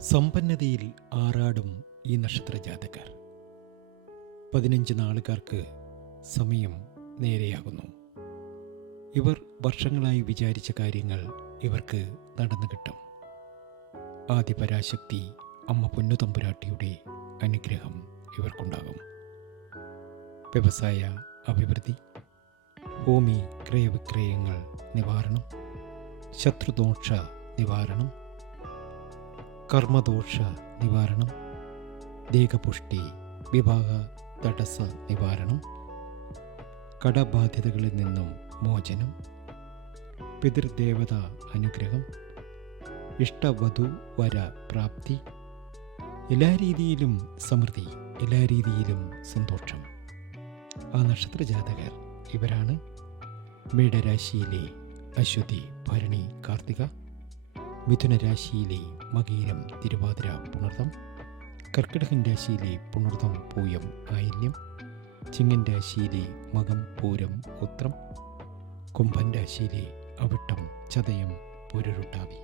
സമ്പന്നതയിൽ ആറാടും ഈ നക്ഷത്രജാതക്കാർ. 15 നാളുകാർക്ക് സമയം നേരെയാകുന്നു. ഇവർ വർഷങ്ങളായി വിചാരിച്ച കാര്യങ്ങൾ ഇവർക്ക് നടന്നു കിട്ടും. ആദിപരാശക്തി അമ്മ പൊന്നുതമ്പുരാട്ടിയുടെ അനുഗ്രഹം ഇവർക്കുണ്ടാകും. വ്യവസായ അഭിവൃദ്ധി, ഭൂമി ക്രയവിക്രയങ്ങൾ നിവാരണം, ശത്രുദോഷ നിവാരണം, കർമ്മദോഷ നിവാരണം, ദേഹപുഷ്ടി, വിവാഹ തടസ്സ നിവാരണം, കടബാധ്യതകളിൽ നിന്നും മോചനം, പിതൃദേവത അനുഗ്രഹം, ഇഷ്ടവധുവര പ്രാപ്തി, എല്ലാ രീതിയിലും സമൃദ്ധി, എല്ലാ രീതിയിലും സന്തോഷം. ആ നക്ഷത്രജാതകർ ഇവരാണ്. മേടരാശിയിലെ അശ്വതി, ഭരണി, കാർത്തിക, മിഥുനരാശിയിലെ മകീരം, തിരുവാതിര, പുണർതം, കർക്കിടകൻ രാശിയിലെ പുണർതം, പൂയം, ആയില്യം, ചിങ്ങൻ രാശിയിലെ മകം, പൂരം, ഉത്രം, കുംഭൻ രാശിയിലെ അവിട്ടം, ചതയം, പുരുരുട്ടാതി.